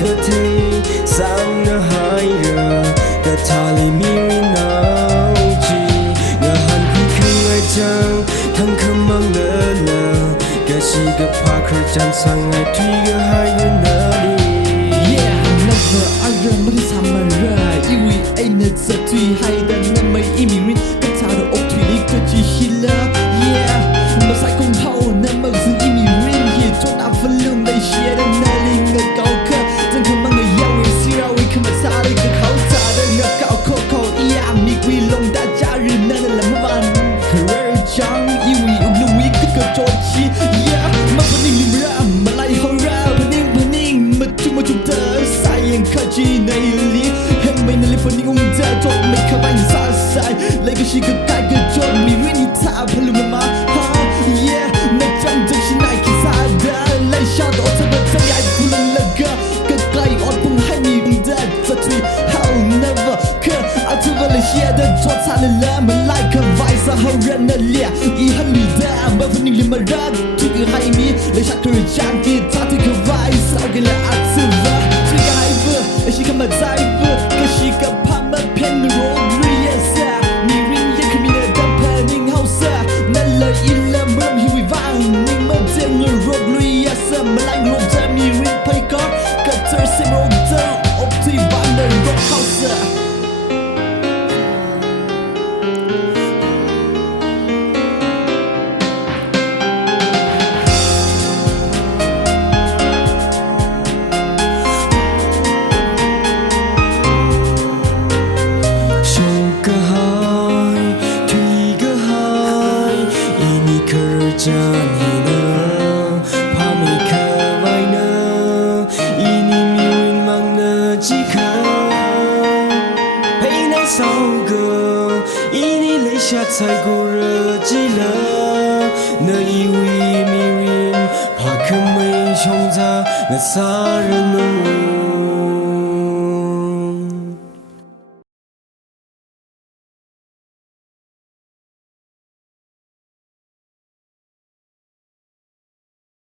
个体上的海热，个塔里米里闹鸡，我喊皮克爱讲，汤克忙了了，个是个帕克讲上爱推个海个哪里 Yeah never 阿人没得他们热，因为爱那这推海的那么一米人，跟他的奥推里个机器了 Yeah 没赛公号那么是一米人，也做那份量的写的那里个高科，真可忙个要为是让为看不差的个好差的个高口口一样米贵龙大家人那的那么晚，可热讲因为有路一个个着急 Yeah 没分你们热没来好热，พันนิ่งมาจุดเธอสายยังขจีในลีเห็นไม่ในลีฟันนิ่งอุ้งเธอจดไม่เข้าไปสาสายเลยก็ชีก็ได้ก็จดมีเรื่องนิทานพลุมา Yeah ในจังจังชินายคิดซาเดอเลยชาดอดเธอเป็นใจใหญ่พลุละก็ไกลอดพุ่งให้มีอุ้งเธอจะทวี How never คือเอาเธอไปเลยเชียร์เดินจดทานเลยละมันไล่กับไวซ์เอาเรื่องนั่นเลี้ยอีฮันลีเดอร์มาฟันนิ่งเลยมารักทุกให้มีเลยชักกระจางกีตาร์ที่กับไวซ์เอากันละอัดซึวะThuikahaiva ไอชีคำมาใจเวอร์ก็ชีกับพามาเพ่นโรดเรียซ่ามีริงยังคือมีเนื้อดำเพลินิ่งเฮาซ่านั่นเลยอินละเมื่อมีวิวังนิ่งเมื่อเจอเงือโรดเรียซ่ามาไล่โรดจะมีริงไปก่อนก็เธอเซมโรดเธออบที่บ้านเลยโรดเฮาซ่า家你呢？怕没可爱呢？以你命运忙了几颗？陪那首歌，以你泪下才过热极了。那一位命运，怕可没穷着那杀人呢？